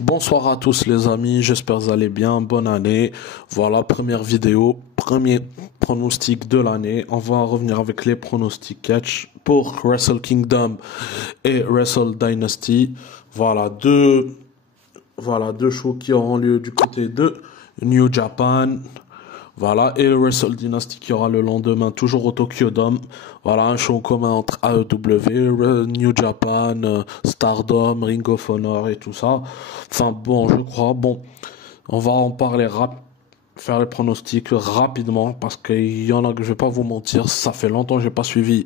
Bonsoir à tous les amis, j'espère que vous allez bien, bonne année. Voilà, première vidéo, premier pronostic de l'année. On va revenir avec les pronostics catch pour Wrestle Kingdom et Wrestle Dynasty. Voilà deux shows qui auront lieu du côté de New Japan. Voilà, et le Wrestle Dynasty qui aura le lendemain, toujours au Tokyo Dome. Voilà, un show commun entre AEW, New Japan, Stardom, Ring of Honor et tout ça. Enfin bon, je crois. Bon, on va en parler faire les pronostics rapidement parce qu'il y en a que je vais pas vous mentir, ça fait longtemps que j'ai pas suivi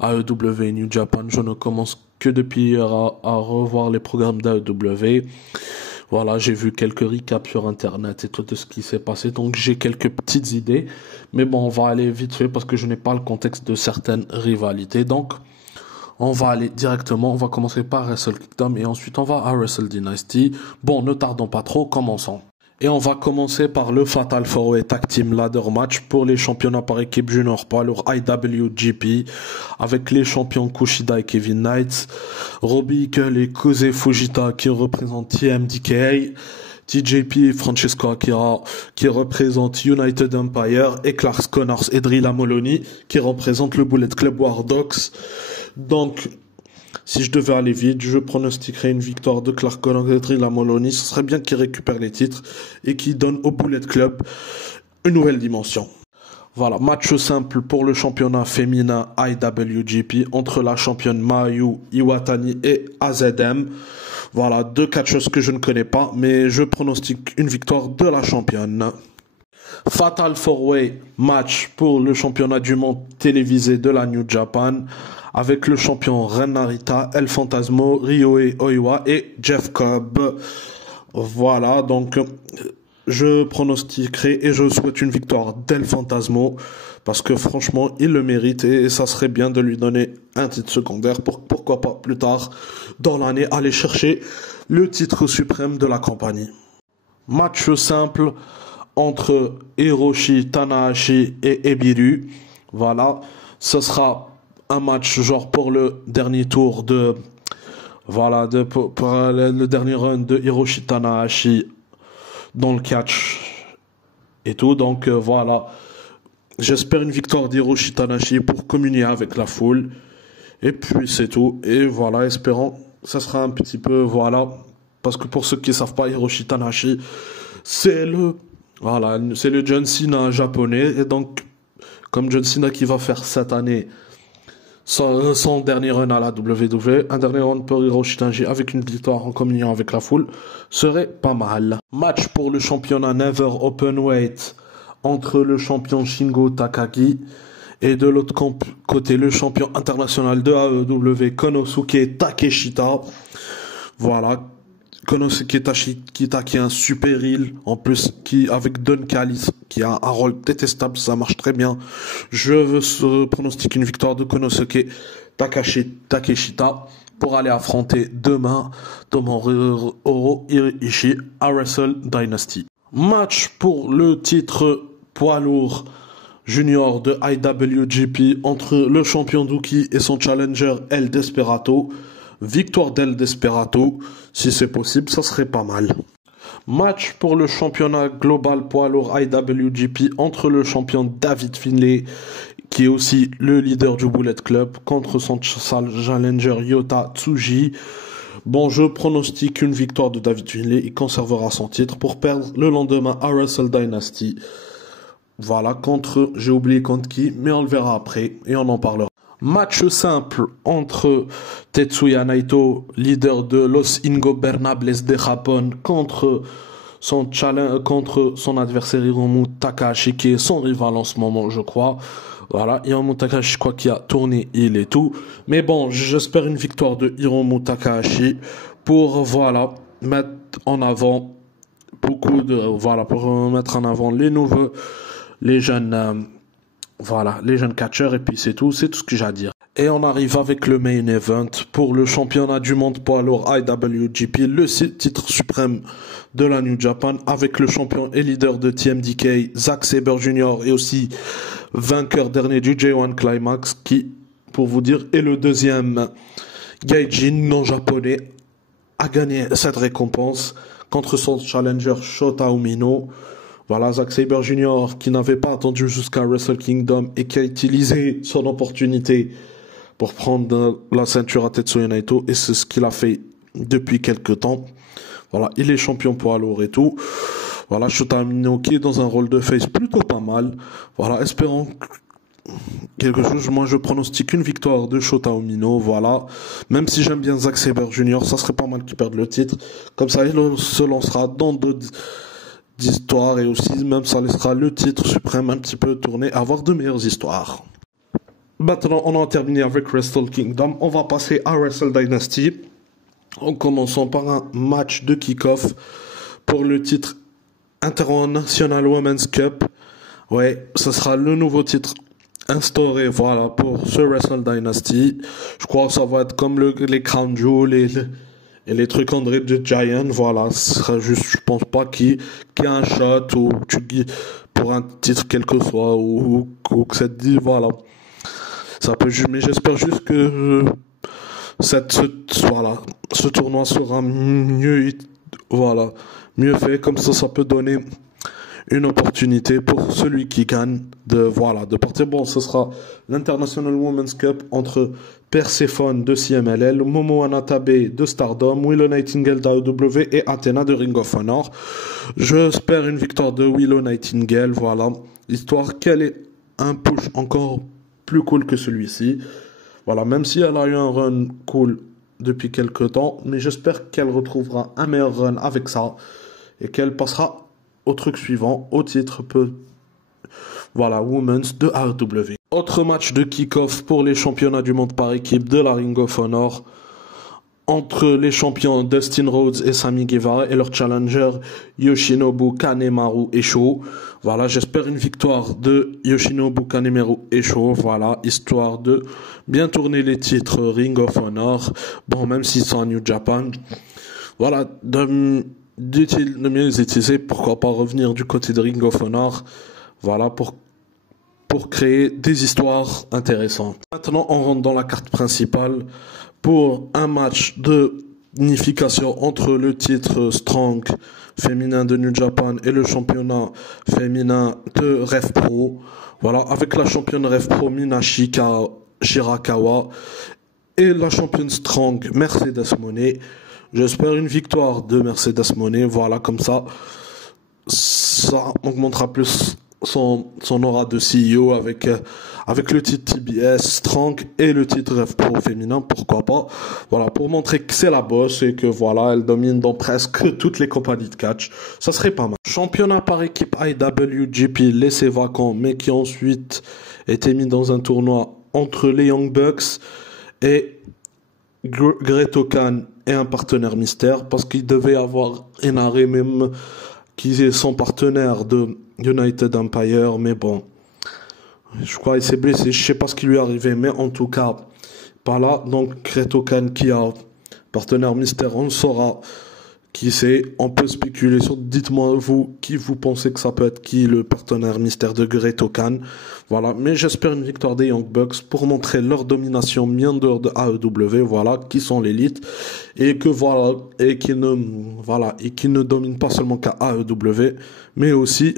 AEW et New Japan. Je ne commence que depuis hier à revoir les programmes d'AEW. Voilà, j'ai vu quelques recaps sur Internet et tout de ce qui s'est passé, donc j'ai quelques petites idées. Mais bon, on va aller vite fait parce que je n'ai pas le contexte de certaines rivalités. Donc, on va aller directement, on va commencer par Wrestle Kingdom et ensuite on va à Wrestle Dynasty. Bon, ne tardons pas trop, commençons. Et on va commencer par le Fatal 4-Way Tag Team Ladder Match pour les championnats par équipe junior poids lourd IWGP avec les champions Kushida et Kevin Knight, Robbie Eagle et Kose Fujita qui représentent TMDK, TJP et Francesco Akira qui représentent United Empire et Clark Connors et Drilla Moloney qui représentent le Bullet Club War Dogs. Donc, si je devais aller vite, je pronostiquerais une victoire de Clark Connors et Drilla Moloney. Ce serait bien qu'il récupère les titres et qu'il donne au Bullet Club une nouvelle dimension. Voilà, match simple pour le championnat féminin IWGP entre la championne Mayu Iwatani et AZM. Voilà, deux catcheuses que je ne connais pas, mais je pronostique une victoire de la championne. Fatal 4-Way match pour le championnat du monde télévisé de la New Japan avec le champion Ren Narita, El Fantasmo, Ryohei Oiwa et Jeff Cobb. Voilà, donc je pronostiquerai et je souhaite une victoire d'El Fantasmo parce que franchement, il le mérite et ça serait bien de lui donner un titre secondaire pour pourquoi pas plus tard dans l'année aller chercher le titre suprême de la compagnie. Match simple entre Hiroshi Tanahashi et Ebiru. Voilà, ce sera un match genre pour le dernier tour de voilà pour le dernier run de Hiroshi Tanahashi dans le catch et tout. Donc voilà, j'espère une victoire d'Hiroshi Tanahashi pour communier avec la foule et puis c'est tout. Et voilà, espérons ça sera un petit peu voilà parce que pour ceux qui ne savent pas, Hiroshi Tanahashi c'est le John Cena japonais et donc comme John Cena qui va faire cette année son dernier run à la WWE, un dernier run pour Hiroshi Tanahashi avec une victoire en communion avec la foule serait pas mal. Match pour le championnat Never Openweight entre le champion Shingo Takagi et de l'autre côté le champion international de AEW Konosuke Takeshita. Voilà, Konosuke Takeshita qui est un super heel en plus qui avec Don Callis qui a un rôle détestable, ça marche très bien. Je veux pronostiquer une victoire de Konosuke Takeshita pour aller affronter demain Tomohiro Ishii à Wrestle Dynasty. Match pour le titre poids lourd junior de IWGP entre le champion Douki et son challenger El Desperado. Victoire d'El Desperado, si c'est possible, ça serait pas mal. Match pour le championnat global poids lourd IWGP entre le champion David Finlay, qui est aussi le leader du Bullet Club, contre son challenger Yota Tsuji. Bon, je pronostique une victoire de David Finlay, il conservera son titre pour perdre le lendemain à Wrestle Dynasty. Voilà, j'ai oublié contre qui, mais on le verra après et on en parlera. Match simple entre Tetsuya Naito, leader de Los Ingobernables de Japón, contre son adversaire Hiromu Takahashi, qui est son rival en ce moment, je crois. Voilà, Hiromu Takahashi, je crois qu'il a tourné il et tout. Mais bon, j'espère une victoire de Hiromu Takahashi pour, voilà, mettre en avant pour mettre en avant les jeunes catcheurs, et puis c'est tout ce que j'ai à dire. Et on arrive avec le main event pour le championnat du monde poids lourd IWGP, le titre suprême de la New Japan, avec le champion et leader de TMDK, Zack Sabre Jr. et aussi vainqueur dernier du J1 Climax, qui, pour vous dire, est le deuxième gaijin non japonais a gagné cette récompense contre son challenger Shota Umino. Voilà, Zack Sabre Jr. qui n'avait pas attendu jusqu'à Wrestle Kingdom et qui a utilisé son opportunité pour prendre la ceinture à Tetsuya Naito, et c'est ce qu'il a fait depuis quelques temps. Voilà, il est champion poids lourd et tout. Voilà, Shota Umino qui est dans un rôle de face plutôt pas mal. Voilà, espérons quelque chose. Moi, je pronostique une victoire de Shota Umino. Voilà, même si j'aime bien Zack Sabre Jr., ça serait pas mal qu'il perde le titre. Comme ça, il se lancera dans d'autres histoires, et aussi même ça laissera le titre suprême un petit peu tourner, avoir de meilleures histoires. Maintenant, on a terminé avec Wrestle Kingdom. On va passer à Wrestle Dynasty, en commençant par un match de kick-off pour le titre International Women's Cup. Ouais, ce sera le nouveau titre instauré, voilà, pour ce Wrestle Dynasty. Je crois que ça va être comme les Crown Jewel et les trucs André de Giant, voilà. Ce sera juste, je pense pas qu'il y a un shot ou pour un titre quel que soit, ou que ça te dit, voilà. Ça peut juste, mais j'espère juste que ce tournoi sera mieux, voilà, mieux fait. Comme ça peut donner une opportunité pour celui qui gagne de partir. Bon, ce sera l'International Women's Cup entre Persephone de CMLL, Momo Anatabe de Stardom, Willow Nightingale d'AEW et Athena de Ring of Honor. J'espère une victoire de Willow Nightingale, voilà, histoire qu'elle ait un push encore plus cool que celui-ci. Voilà, même si elle a eu un run cool depuis quelques temps, mais j'espère qu'elle retrouvera un meilleur run avec ça et qu'elle passera au truc suivant, au titre Women's de AEW. Autre match de kick-off pour les championnats du monde par équipe de la Ring of Honor entre les champions Dustin Rhodes et Sammy Guevara et leur challenger Yoshinobu Kanemaru Esho. Voilà, j'espère une victoire de Yoshinobu Kanemaru Esho, voilà, histoire de bien tourner les titres Ring of Honor. Bon, même s'ils sont à New Japan, voilà, de mieux les utiliser, pourquoi pas revenir du côté de Ring of Honor, voilà, pour créer des histoires intéressantes. Maintenant, on rentre dans la carte principale pour un match de unification entre le titre Strong féminin de New Japan et le championnat féminin de Rev Pro. Voilà, avec la championne Rev Pro Mina Shirakawa et la championne Strong Mercedes Moné. J'espère une victoire de Mercedes Moné. Voilà, comme ça augmentera plus son aura de CEO avec le titre TBS Strong et le titre Rev Pro féminin, pourquoi pas. Voilà, pour montrer que c'est la boss et que voilà, elle domine dans presque toutes les compagnies de catch. Ça serait pas mal. Championnat par équipe IWGP laissé vacant, mais qui ensuite été mis dans un tournoi entre les Young Bucks et Great Khan et un partenaire mystère, parce qu'il devait avoir un arrêt même qui est son partenaire de United Empire, mais bon, je crois qu'il s'est blessé, je sais pas ce qui lui est arrivé, mais en tout cas, pas là. Donc Great Khan qui a partenaire mystère, on le saura qui c'est, on peut spéculer sur, dites-moi vous, qui vous pensez que ça peut être qui le partenaire mystère de Great Khan. Voilà, mais j'espère une victoire des Young Bucks pour montrer leur domination bien dehors de AEW, voilà, qui sont l'élite, et que voilà, et qui ne dominent pas seulement qu'à AEW, mais aussi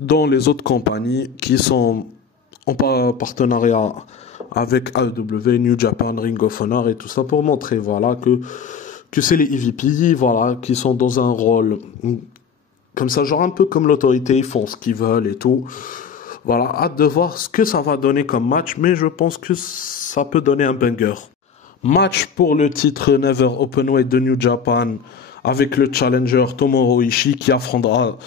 dans les autres compagnies qui sont en partenariat avec AEW, New Japan, Ring of Honor et tout ça, pour montrer, voilà, que c'est les EVP, voilà, qui sont dans un rôle comme ça, genre un peu comme l'autorité, ils font ce qu'ils veulent et tout. Voilà, hâte de voir ce que ça va donner comme match, mais je pense que ça peut donner un banger. Match pour le titre Never Openweight de New Japan avec le challenger Tomohiro Ishii qui affrontera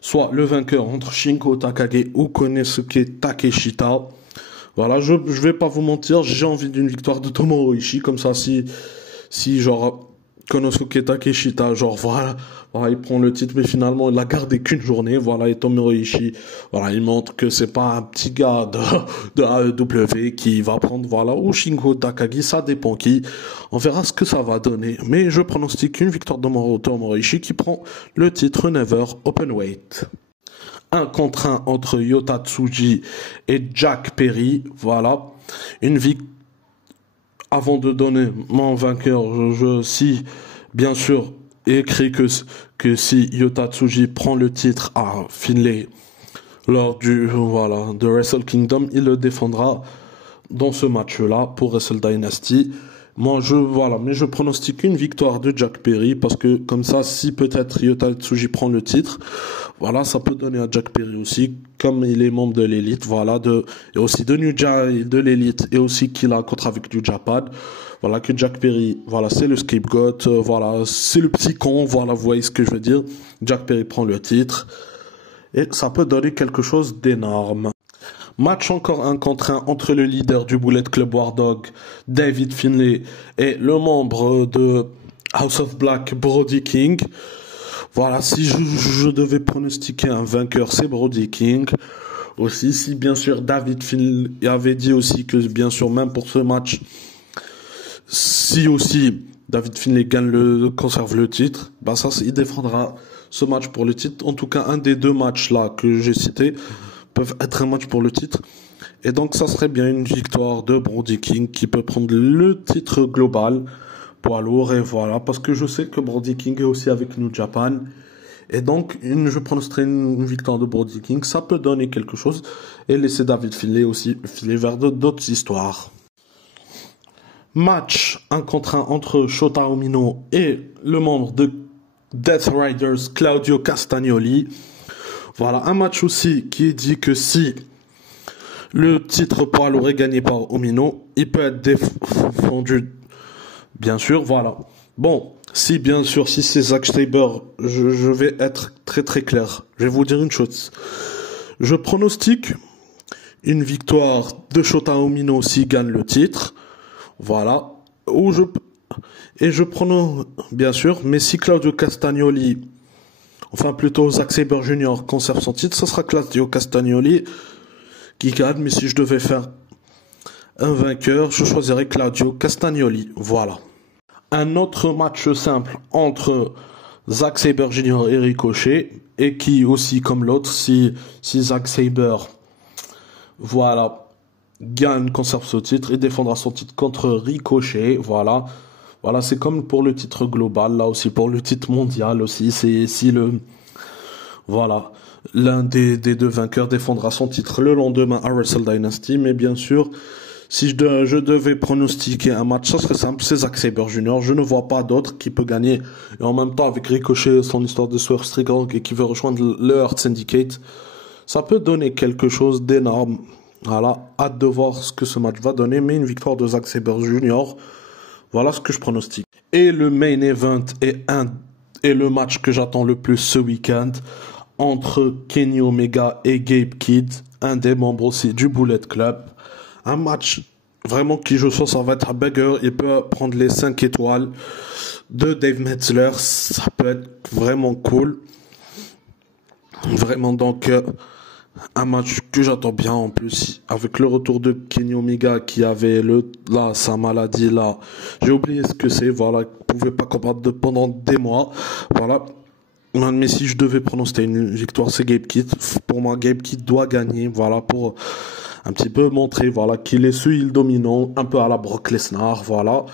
soit le vainqueur entre Shingo Takagi ou Konosuke Takeshita. Voilà, je vais pas vous mentir, j'ai envie d'une victoire de Tomohiro Ishii, comme ça si genre Konosuke Takeshita, genre voilà, il prend le titre, mais finalement il a gardé qu'une journée, voilà, et Tomohiro Ishii, voilà, il montre que c'est pas un petit gars de AEW qui va prendre, voilà, ou Shingo Takagi, ça dépend qui, on verra ce que ça va donner, mais je pronostique une victoire de Tomohiro Ishii qui prend le titre Never Openweight. 1 contre 1 entre Yota Tsuji et Jack Perry, voilà, une victoire. avant de donner mon vainqueur, si, bien sûr, écrit que si Yota Tsuji prend le titre à Finlay lors de Wrestle Kingdom, il le défendra dans ce match-là pour Wrestle Dynasty. Moi, mais je pronostique une victoire de Jack Perry parce que comme ça, si peut-être Yota Tsuji prend le titre, voilà, ça peut donner à Jack Perry aussi, comme il est membre de l'élite, et aussi de l'élite et aussi qu'il a un contrat avec New Japan. Voilà, que Jack Perry, voilà, c'est le scapegoat, voilà, c'est le petit con, voilà, vous voyez ce que je veux dire. Jack Perry prend le titre et ça peut donner quelque chose d'énorme. Match encore 1 contre 1 entre le leader du Bullet Club War Dog, David Finlay, et le membre de House of Black, Brody King. Voilà, si je devais pronostiquer un vainqueur, c'est Brody King. Aussi, si bien sûr David Finlay avait dit aussi que bien sûr même pour ce match, si aussi David Finlay conserve le titre, bah ça il défendra ce match pour le titre. En tout cas, un des deux matchs là que j'ai cités peuvent être un match pour le titre. Et donc ça serait bien une victoire de Brody King qui peut prendre le titre global poids lourd, et voilà, parce que je sais que Brody King est aussi avec New Japan. Et donc, je prononcerai une victoire de Brody King, ça peut donner quelque chose, et laisser David Finlay aussi filer vers d'autres histoires. Match 1 contre 1 entre Shota Umino et le membre de Death Riders, Claudio Castagnoli. Voilà, un match aussi qui dit que si le titre poids lourd est gagné par Umino, il peut être défendu, bien sûr, voilà. Bon, si bien sûr, si c'est Zack Sabre, je vais être très très clair. Je vais vous dire une chose. Je pronostique une victoire de Shota Umino s'il gagne le titre. Voilà. Et je prononce, bien sûr, mais si Claudio Castagnoli, enfin plutôt Zack Sabre Jr. conserve son titre, ce sera Claudio Castagnoli qui gagne. Mais si je devais faire un vainqueur, je choisirais Claudio Castagnoli. Voilà. Un autre match simple entre Zack Sabre Jr. et Ricochet, et qui aussi comme l'autre, si Zack Sabre, voilà, gagne, conserve son titre et défendra son titre contre Ricochet, voilà. Voilà, c'est comme pour le titre global, là aussi pour le titre mondial aussi, voilà, l'un des deux vainqueurs défendra son titre le lendemain à Wrestle Dynasty, mais bien sûr, si je devais pronostiquer un match, ça serait simple, c'est Zack Sabre Jr. Je ne vois pas d'autre qui peut gagner. Et en même temps, avec Ricochet, son histoire de Swerve Strickland et qui veut rejoindre le Hurt Syndicate, ça peut donner quelque chose d'énorme. Voilà, hâte de voir ce que ce match va donner, mais une victoire de Zack Sabre Jr., voilà ce que je pronostique. Et le main event est le match que j'attends le plus ce week-end entre Kenny Omega et Gabe Kidd, un des membres aussi du Bullet Club. Un match vraiment qui, je sens, ça va être un banger. Il peut prendre les 5 étoiles de Dave Metzler. Ça peut être vraiment cool. Vraiment, donc, un match que j'attends bien en plus. Avec le retour de Kenny Omega qui avait sa maladie là. J'ai oublié ce que c'est. Voilà. Il pouvait pas combattre pendant des mois. Voilà. Mais si je devais prononcer une victoire, c'est Gabe Kidd. Pour moi, Gabe Kidd doit gagner. Voilà. Pour un petit peu montrer, voilà, qu'il est ce heel dominant, un peu à la Brock Lesnar, voilà,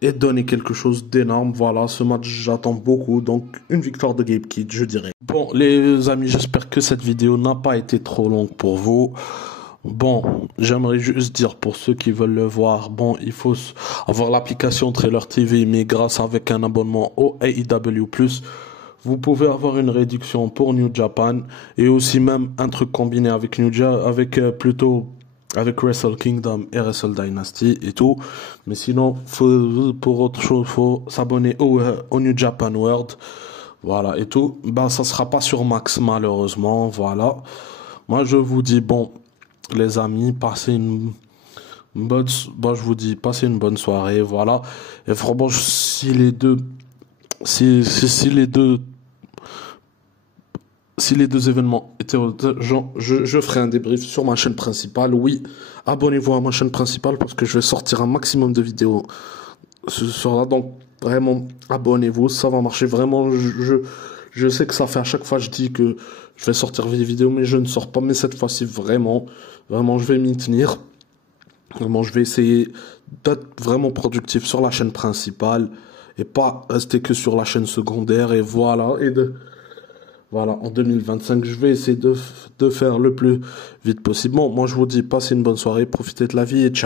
et donner quelque chose d'énorme, voilà, ce match j'attends beaucoup, donc une victoire de Gabe Kidd, je dirais. Bon, les amis, j'espère que cette vidéo n'a pas été trop longue pour vous. Bon, j'aimerais juste dire pour ceux qui veulent le voir, bon, il faut avoir l'application Trailer TV, mais grâce avec un abonnement au AEW+, vous pouvez avoir une réduction pour New Japan et aussi même un truc combiné avec avec Wrestle Kingdom et Wrestle Dynasty et tout. Mais sinon, pour autre chose, faut s'abonner au New Japan World. Voilà et tout. Ben, ça sera pas sur Max malheureusement. Voilà. Moi, je vous dis bon, les amis, passez une passez une bonne soirée. Voilà. Et franchement, si les deux événements étaient, je ferai un débrief sur ma chaîne principale. Oui, abonnez-vous à ma chaîne principale parce que je vais sortir un maximum de vidéos ce soir-là. Donc, vraiment, abonnez-vous. Ça va marcher. Vraiment, je sais que ça fait à chaque fois, je dis que je vais sortir des vidéos, mais je ne sors pas. Mais cette fois-ci, vraiment, je vais m'y tenir. Vraiment, je vais essayer d'être vraiment productif sur la chaîne principale et pas rester que sur la chaîne secondaire. Et voilà, en 2025, je vais essayer de faire le plus vite possible. Bon, moi, je vous dis, passez une bonne soirée, profitez de la vie et ciao.